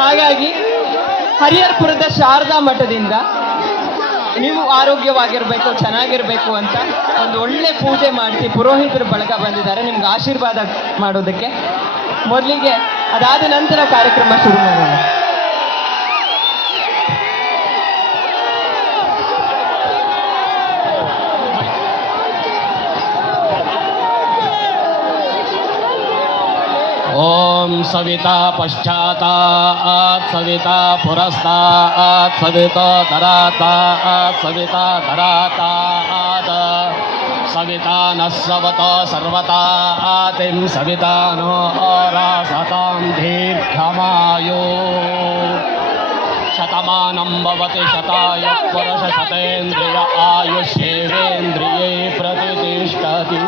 ಹಾಗಾಗಿ ಹರಿಹರಪುರದ ಶಾರದಾ ಮಠದಿಂದ ನೀವು ಆರೋಗ್ಯವಾಗಿರಬೇಕು, ಚೆನ್ನಾಗಿರಬೇಕು ಅಂತ ಒಂದು ಒಳ್ಳೆ ಪೂಜೆ ಮಾಡಿಸಿ ಪುರೋಹಿತರು ಬಳಗ ಬಂದಿದ್ದಾರೆ ನಿಮ್ಗೆ ಆಶೀರ್ವಾದ ಮಾಡೋದಕ್ಕೆ. ಮೊದಲಿಗೆ ಅದಾದ ನಂತರ ಕಾರ್ಯಕ್ರಮ ಶುರು ಮಾಡೋಣ. ಓಂ ಸವಿತಾ ಪಶ್ಚಾತ್ತಾತ್ ಸವಿತಾ ಪುರಸ್ತಾತ್ ಸವಿತಾ ಧರಾತಾತ್ ಸವಿತಾ ಧರಾತಾತ್ ಸವಿತಾ ನಸ್ಸವತೋ ಸರ್ವತಾತಿಂ ಸವಿತಾ ನೋ ರಾಸತಾಂ ದೀರ್ಘಮಾಯೋ ಶತಮಾನಂ ಭವತಿ ಶತಾಯ ಪುರುಷ ಶತೇಂದ್ರಿಯ ಆಯುಷ್ಯೇವೇಂದ್ರಿಯೇ ಪ್ರತಿಷ್ಠತಿ.